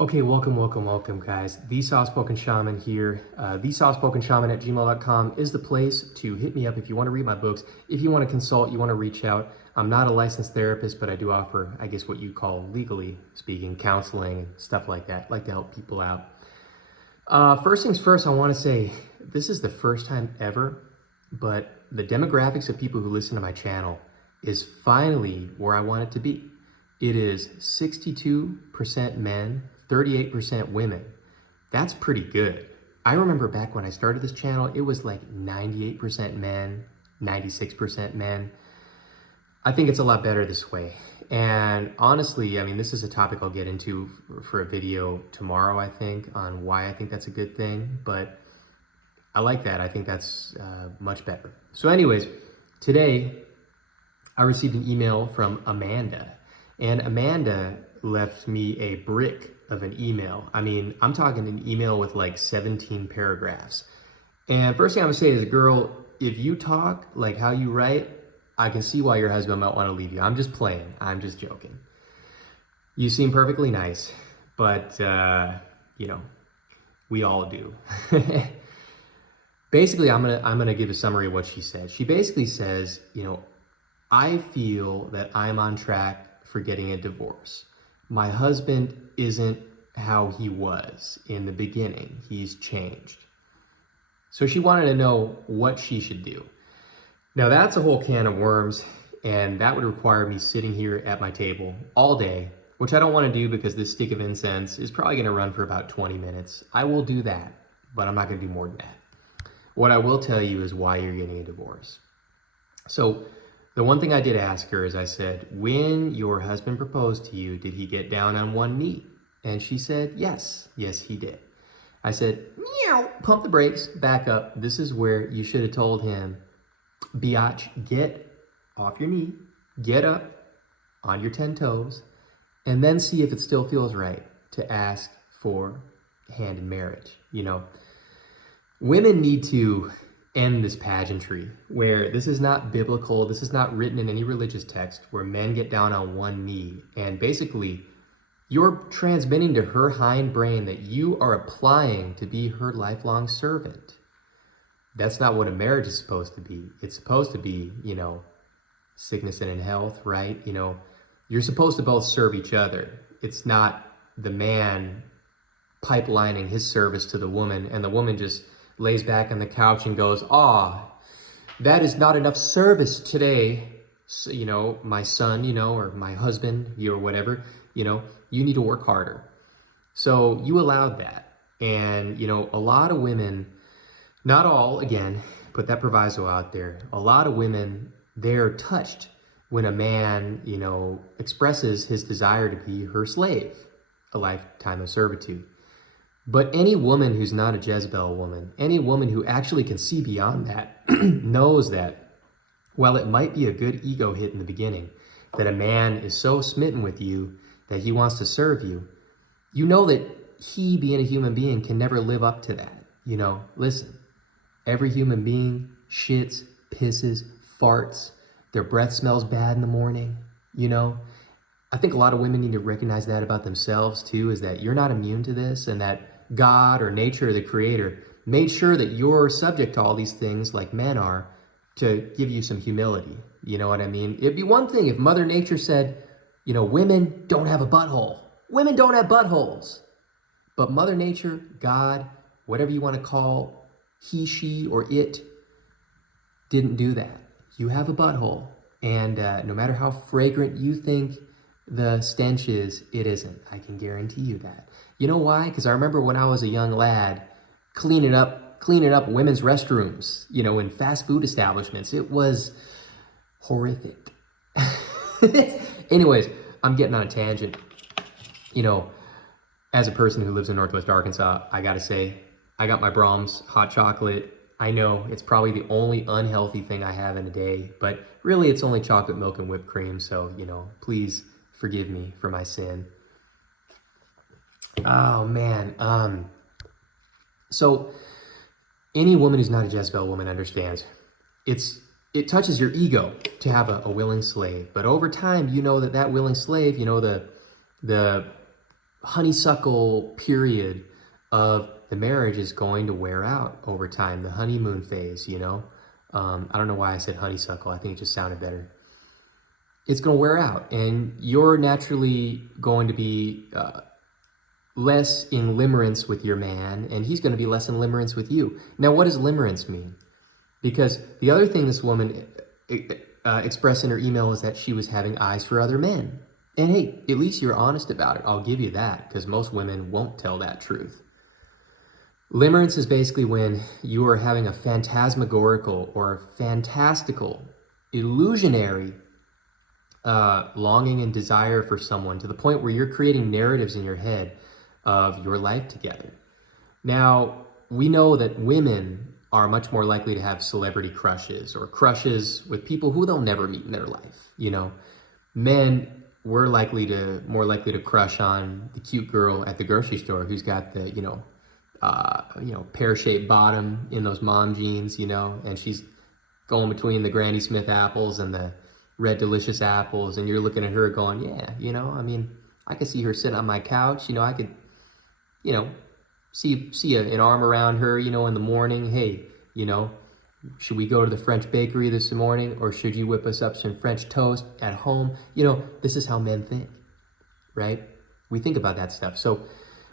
Okay, welcome, guys. Thesoftspokenshaman here. Thesoftspokenshaman@gmail.com is the place to hit me up if you want to read my books, if you want to consult, you want to reach out. I'm not a licensed therapist, but I do offer, I guess, what you call, legally speaking, counseling and stuff like that. I like to help people out. First things first, I want to say this is the first time ever, but the demographics of people who listen to my channel is finally where I want it to be. It is 62% men, 38% women. That's pretty good. I remember back when I started this channel, it was like 98% men, 96% men. I think it's a lot better this way. And honestly, I mean, this is a topic I'll get into for a video tomorrow, I think, on why I think that's a good thing. But I like that. I think that's much better. So anyways, today I received an email from Amanda. And Amanda left me a brick of an email. I mean, I'm talking an email with like 17 paragraphs. And first thing I'm gonna say is, girl, if you talk like how you write, I can see why your husband might want to leave you. I'm just playing. I'm just joking. You seem perfectly nice, but you know, we all do. Basically, I'm gonna give a summary of what she said. She basically says, you know, I feel that I'm on track for getting a divorce. My husband isn't how he was in the beginning. He's changed. So she wanted to know what she should do. Now that's a whole can of worms, and that would require me sitting here at my table all day, which I don't want to do because this stick of incense is probably going to run for about 20 minutes. I will do that, but I'm not going to do more than that. What I will tell you is why you're getting a divorce. So the one thing I did ask her is, I said, when your husband proposed to you, did he get down on one knee? And she said, yes, he did. I said, meow, pump the brakes, back up. This is where you should have told him, biatch, get off your knee, get up on your 10 toes, and then see if it still feels right to ask for hand in marriage. You know, women need to end this pageantry where this is not biblical, this is not written in any religious text, where men get down on one knee and basically you're transmitting to her hind brain that you are applying to be her lifelong servant. That's not what a marriage is supposed to be. It's supposed to be, you know, sickness and in health, right? You know, you're supposed to both serve each other. It's not the man pipelining his service to the woman and the woman just lays back on the couch and goes, that is not enough service today. So, you know, my son, you know, or my husband, you or whatever, you know, you need to work harder. So you allowed that. And, you know, a lot of women, not all, again, put that proviso out there. A lot of women, they're touched when a man, you know, expresses his desire to be her slave, a lifetime of servitude. But any woman who's not a Jezebel woman, any woman who actually can see beyond that, knows that while it might be a good ego hit in the beginning, that a man is so smitten with you that he wants to serve you, you know that he, being a human being, can never live up to that. You know, listen, every human being shits, pisses, farts, their breath smells bad in the morning, you know. I think a lot of women need to recognize that about themselves too, is that you're not immune to this, and that God or nature, the creator, made sure that you're subject to all these things like men are to give you some humility. You know what I mean? It'd be one thing if Mother Nature said, you know, women don't have a butthole. Women don't have buttholes. But Mother Nature, God, whatever you want to call he, she, or it, didn't do that. You have a butthole. And no matter how fragrant you think the stench is, it isn't. I can guarantee you that. You know why? Because I remember when I was a young lad cleaning up women's restrooms, you know, in fast food establishments. It was horrific. Anyways, I'm getting on a tangent. You know, as a person who lives in Northwest Arkansas, I gotta say, I got my Brahms hot chocolate. I know it's probably the only unhealthy thing I have in a day, but really it's only chocolate milk and whipped cream. So, you know, please forgive me for my sin. Oh man. So any woman who's not a Jezebel woman understands it touches your ego to have a willing slave. But over time, you know that willing slave, you know, the honeysuckle period of the marriage is going to wear out over time, the honeymoon phase, you know? I don't know why I said honeysuckle. I think it just sounded better. It's going to wear out, and you're naturally going to be less in limerence with your man, and he's going to be less in limerence with you. Now, what does limerence mean? Because the other thing this woman expressed in her email is that she was having eyes for other men. And hey, at least you're honest about it. I'll give you that, because most women won't tell that truth. Limerence is basically when you are having a phantasmagorical or fantastical, illusionary longing and desire for someone to the point where you're creating narratives in your head of your life together. Now, we know that women are much more likely to have celebrity crushes or crushes with people who they'll never meet in their life. You know, men, we're more likely to crush on the cute girl at the grocery store who's got the, pear-shaped bottom in those mom jeans, and she's going between the Granny Smith apples and the Red Delicious apples, and you're looking at her going, yeah, I could see her sitting on my couch, I could, see an arm around her, in the morning. Hey, should we go to the French bakery this morning, or should you whip us up some French toast at home? This is how men think, right? We think about that stuff. So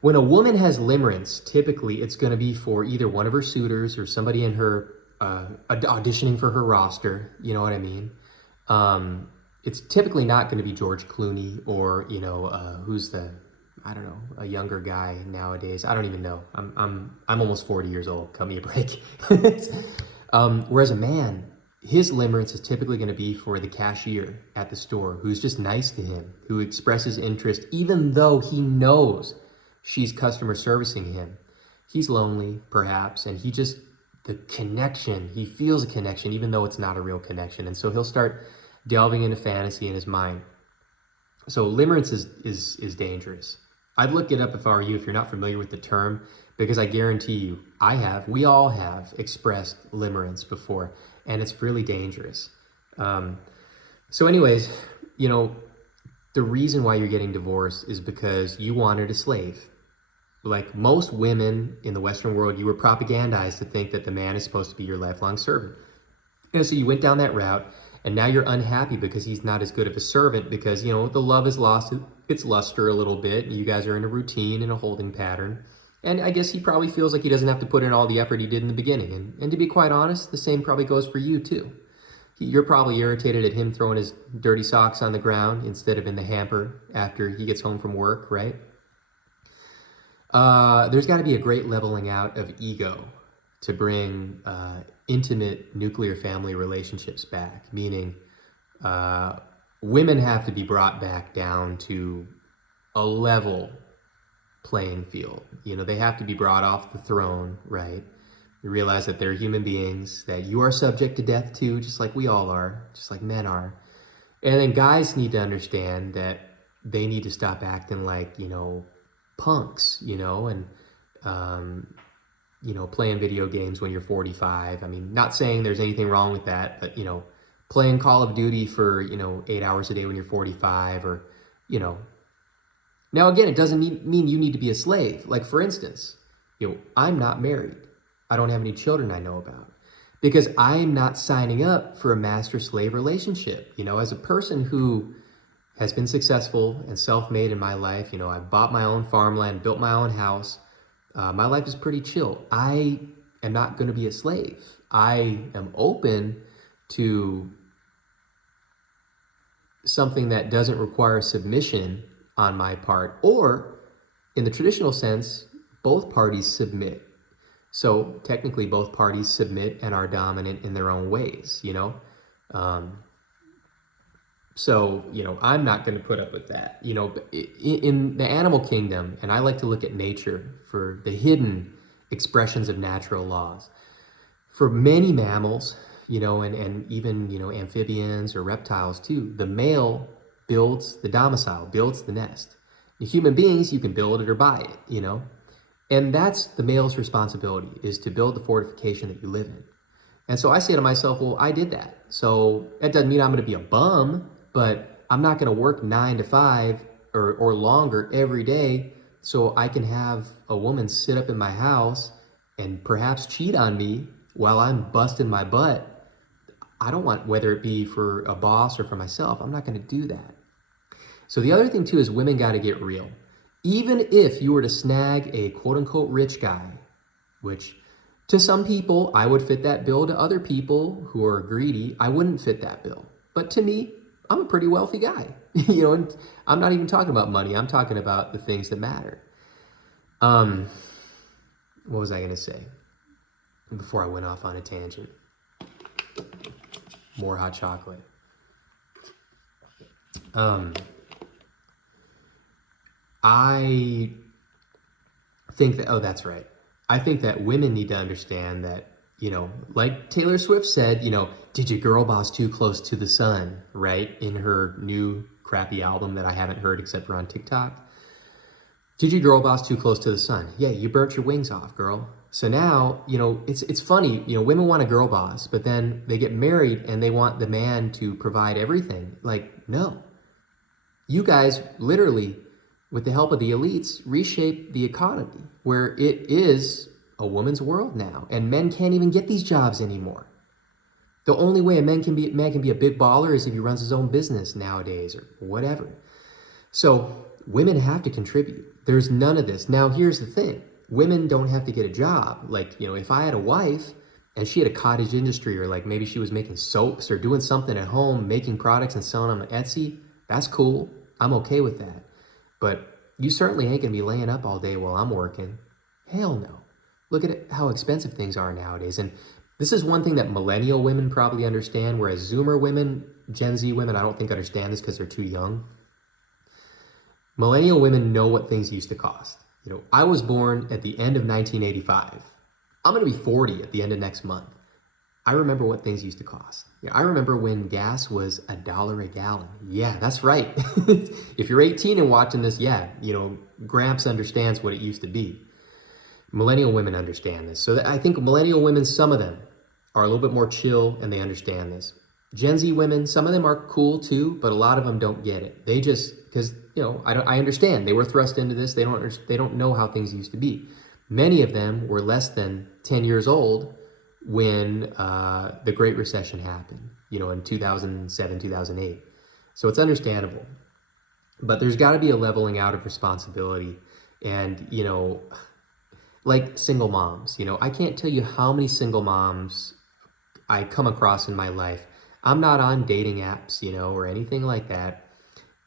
when a woman has limerence, typically it's going to be for either one of her suitors or somebody in her auditioning for her roster. You know what I mean? It's typically not going to be George Clooney or who's a younger guy nowadays. I don't even know. I'm almost 40 years old. Cut me a break. Whereas a man, his limerence is typically going to be for the cashier at the store who's just nice to him, who expresses interest even though he knows she's customer servicing him. He's lonely, perhaps, and he feels a connection even though it's not a real connection. And so he'll start delving into fantasy in his mind. So limerence is dangerous. I'd look it up if I were you, if you're not familiar with the term, because I guarantee you, we all have expressed limerence before, and it's really dangerous. So anyways, the reason why you're getting divorced is because you wanted a slave. Like most women in the Western world, you were propagandized to think that the man is supposed to be your lifelong servant. And so you went down that route, and now you're unhappy because he's not as good of a servant because, the love has lost its luster a little bit. You guys are in a routine and a holding pattern. And I guess he probably feels like he doesn't have to put in all the effort he did in the beginning. And to be quite honest, the same probably goes for you too. You're probably irritated at him throwing his dirty socks on the ground instead of in the hamper after he gets home from work, right? There's got to be a great leveling out of ego to bring intimate nuclear family relationships back, meaning women have to be brought back down to a level playing field. They have to be brought off the throne, right? You realize that they're human beings, that you are subject to death too, just like we all are, just like men are. And then guys need to understand that they need to stop acting like, punks, and, playing video games when you're 45. Not saying there's anything wrong with that, but, playing Call of Duty for, 8 hours a day when you're 45 or, Now, again, it doesn't mean you need to be a slave. Like, for instance, I'm not married. I don't have any children I know about because I'm not signing up for a master-slave relationship. As a person who has been successful and self-made in my life, I've bought my own farmland, built my own house. My life is pretty chill. I am not going to be a slave. I am open to something that doesn't require submission on my part, or in the traditional sense, both parties submit. So technically both parties submit and are dominant in their own ways, So, I'm not going to put up with that. In the animal kingdom, and I like to look at nature for the hidden expressions of natural laws. For many mammals, and even, amphibians or reptiles too, the male builds the domicile, builds the nest. The human beings, you can build it or buy it, And that's the male's responsibility, is to build the fortification that you live in. And so I say to myself, well, I did that. So that doesn't mean I'm going to be a bum, but I'm not going to work 9 to 5 or longer every day so I can have a woman sit up in my house and perhaps cheat on me while I'm busting my butt. I don't want, whether it be for a boss or for myself, I'm not going to do that. So the other thing too is women got to get real. Even if you were to snag a quote unquote rich guy, which to some people, I would fit that bill. To other people who are greedy, I wouldn't fit that bill. But to me, I'm a pretty wealthy guy. And I'm not even talking about money. I'm talking about the things that matter. What was I going to say before I went off on a tangent? More hot chocolate. I think that, oh, that's right. I think that women need to understand that, like Taylor Swift said, did your girl boss too close to the sun, right? In her new crappy album that I haven't heard except for on TikTok. Did your girl boss too close to the sun? Yeah, you burnt your wings off, girl. So now, it's funny, women want a girl boss, but then they get married and they want the man to provide everything. Like, no. You guys literally, with the help of the elites, reshape the economy where it is a woman's world now, and men can't even get these jobs anymore. The only way a man can be a big baller is if he runs his own business nowadays or whatever. So women have to contribute. There's none of this. Now, here's the thing. Women don't have to get a job. Like, if I had a wife and she had a cottage industry, or like maybe she was making soaps or doing something at home, making products and selling them on Etsy, that's cool. I'm okay with that. But you certainly ain't gonna be laying up all day while I'm working. Hell no. Look at how expensive things are nowadays. And this is one thing that millennial women probably understand, whereas Zoomer women, Gen Z women, I don't think understand this because they're too young. Millennial women know what things used to cost. I was born at the end of 1985. I'm gonna be 40 at the end of next month. I remember what things used to cost. I remember when gas was $1 a gallon. Yeah, that's right. If you're 18 and watching this, yeah, Gramps understands what it used to be. Millennial women understand this. So I think millennial women, some of them are a little bit more chill and they understand this. Gen Z women, some of them are cool too, but a lot of them don't get it. They just, because, I understand. They were thrust into this. They don't know how things used to be. Many of them were less than 10 years old when the Great Recession happened, in 2007, 2008. So it's understandable. But there's got to be a leveling out of responsibility. And, like single moms, I can't tell you how many single moms I come across in my life. I'm not on dating apps, or anything like that,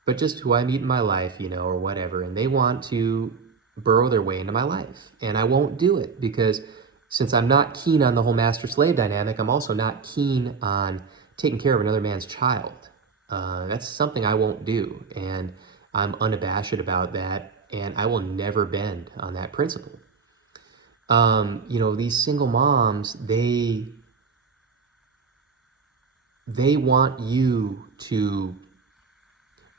but just who I meet in my life, or whatever. And they want to burrow their way into my life. And I won't do it because since I'm not keen on the whole master-slave dynamic, I'm also not keen on taking care of another man's child. That's something I won't do. And I'm unabashed about that. And I will never bend on that principle. These single moms, they want you to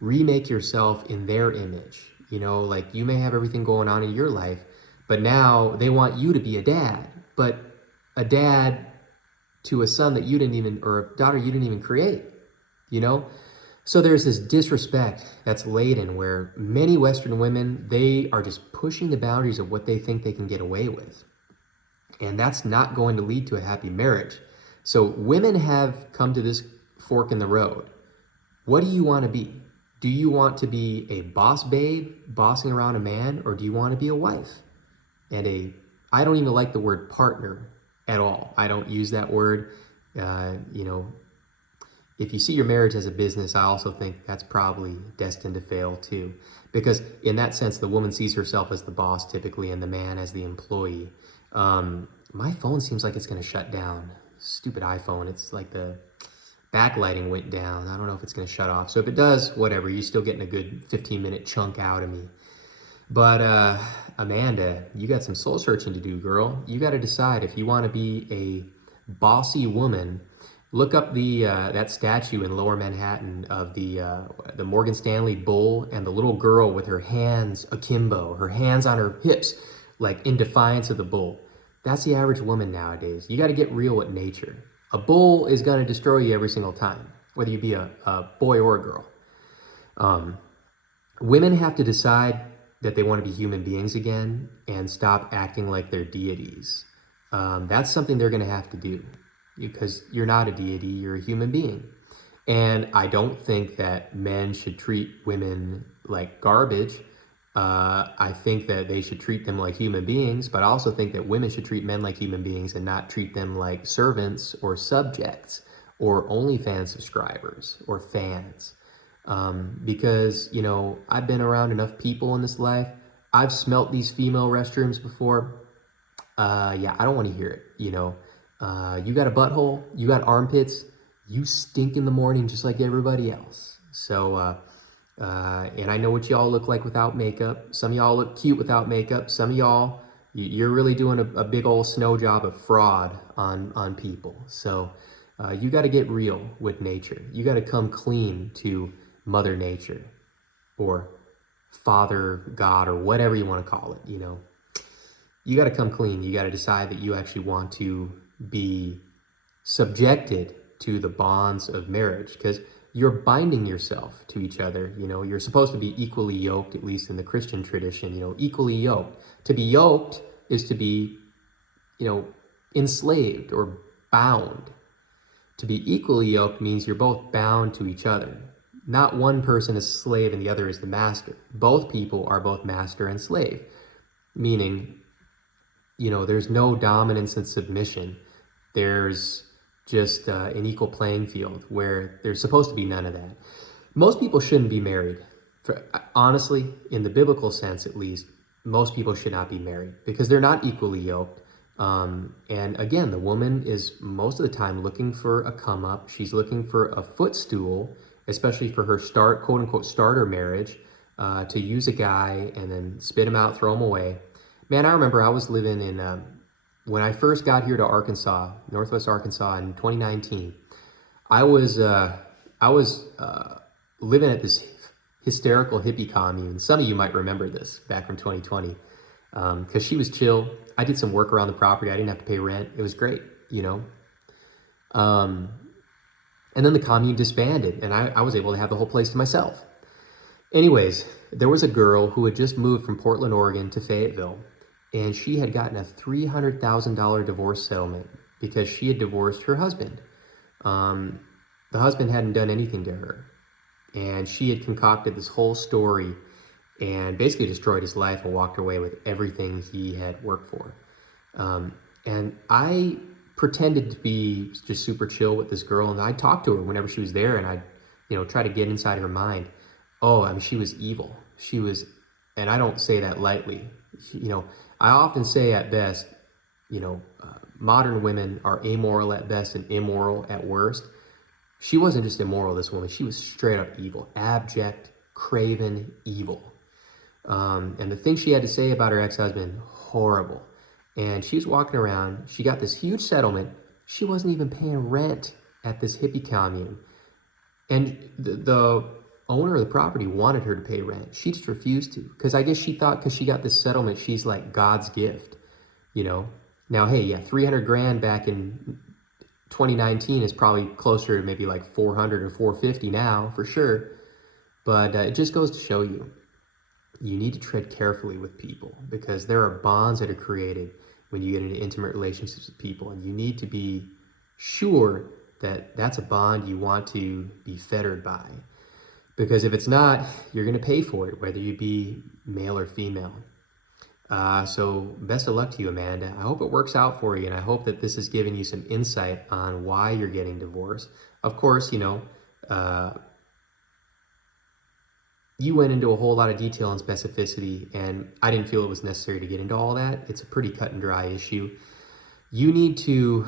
remake yourself in their image. Like you may have everything going on in your life, but now they want you to be a dad, but a dad to a son that you didn't even, or a daughter you didn't even create, So there's this disrespect that's laden where many Western women, they are just pushing the boundaries of what they think they can get away with. And that's not going to lead to a happy marriage. So women have come to this fork in the road. What do you want to be? Do you want to be a boss babe bossing around a man, or do you want to be a wife? And I don't even like the word partner at all. I don't use that word. If you see your marriage as a business, I also think that's probably destined to fail too. Because in that sense, the woman sees herself as the boss typically and the man as the employee. My phone seems like it's going to shut down. Stupid iPhone. It's like the backlighting went down. I don't know if it's going to shut off. So if it does, whatever. You're still getting a good 15-minute chunk out of me. But Amanda, you got some soul searching to do, girl. You got to decide if you want to be a bossy woman. Look up that statue in Lower Manhattan of the Morgan Stanley bull and the little girl with her hands akimbo, her hands on her hips, like in defiance of the bull. That's the average woman nowadays. You got to get real with nature. A bull is going to destroy you every single time, whether you be a boy or a girl. Women have to decide that they want to be human beings again and stop acting like they're deities. That's something they're going to have to do, because you're not a deity, you're a human being. And I don't think that men should treat women like garbage. I think that they should treat them like human beings, but I also think that women should treat men like human beings and not treat them like servants or subjects or OnlyFans subscribers or fans. Because, you know, I've been around enough people in this life. I've smelt these female restrooms before. Yeah, I don't want to hear it. You know, you got a butthole, you got armpits, you stink in the morning just like everybody else. So, and I know what y'all look like without makeup. Some of y'all look cute without makeup. Some of y'all, you're really doing a big old snow job of fraud on people. So you got to get real with nature. You got to come clean to Mother Nature or Father God or whatever you want to call it. You know, you got to come clean. You got to decide that you actually want to be subjected to the bonds of marriage, because you're binding yourself to each other. You know, you're supposed to be equally yoked, at least in the Christian tradition, you know, equally yoked. To be yoked is to be, you know, enslaved or bound. To be equally yoked means you're both bound to each other. Not one person is a slave and the other is the master. Both people are both master and slave, meaning, you know, there's no dominance and submission. There's just an equal playing field where there's supposed to be none of that. Most people shouldn't be married. Honestly, in the biblical sense at least, most people should not be married because they're not equally yoked. And again, the woman is most of the time looking for a come up. She's looking for a footstool, especially for her quote unquote starter marriage, to use a guy and then spit him out, throw him away. Man, I remember I was living in, when I first got here to Arkansas, Northwest Arkansas in 2019, I was living at this hysterical hippie commune. Some of you might remember this back from 2020, because she was chill. I did some work around the property. I didn't have to pay rent. It was great, you know. And then the commune disbanded, and I was able to have the whole place to myself. Anyways, there was a girl who had just moved from Portland, Oregon to Fayetteville, and she had gotten a $300,000 divorce settlement because she had divorced her husband. The husband hadn't done anything to her, and she had concocted this whole story and basically destroyed his life and walked away with everything he had worked for. And I pretended to be just super chill with this girl, and I talked to her whenever she was there, and I, you know, try to get inside her mind. Oh, I mean, she was evil. She was, and I don't say that lightly. You know, I often say at best, you know, modern women are amoral at best and immoral at worst. She wasn't just immoral, this woman. She was straight up evil, abject, craven evil. And the things she had to say about her ex-husband, horrible. And she was walking around. She got this huge settlement. She wasn't even paying rent at this hippie commune. And the owner of the property wanted her to pay rent. She just refused to, because I guess she thought because she got this settlement, she's like God's gift, you know. Now, hey, yeah, 300 grand back in 2019 is probably closer to maybe like 400 or 450 now, for sure. But it just goes to show you, you need to tread carefully with people, because there are bonds that are created when you get into intimate relationships with people, and you need to be sure that that's a bond you want to be fettered by. Because if it's not, you're going to pay for it, whether you be male or female. So best of luck to you, Amanda. I hope it works out for you, and I hope that this has given you some insight on why you're getting divorced. Of course, you know, you went into a whole lot of detail and specificity, and I didn't feel it was necessary to get into all that. It's a pretty cut and dry issue. You need to,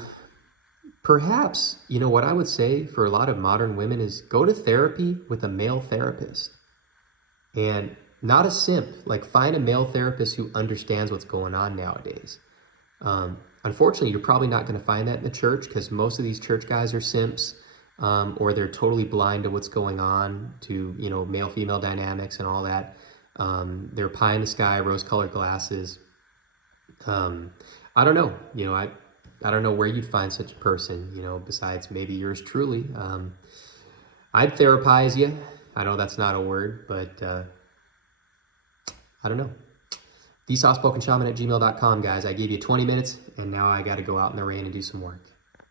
perhaps, you know, what I would say for a lot of modern women is go to therapy with a male therapist. And not a simp, like find a male therapist who understands what's going on nowadays. Unfortunately, you're probably not going to find that in the church, because most of these church guys are simps, or they're totally blind to what's going on, to, you know, male-female dynamics and all that. They're pie in the sky, rose-colored glasses. I don't know, you know, I don't know where you'd find such a person, you know, besides maybe yours truly. I'd therapize you. I know that's not a word, but I don't know. Thesoftspokenshaman@gmail.com, guys. I gave you 20 minutes, and now I got to go out in the rain and do some work.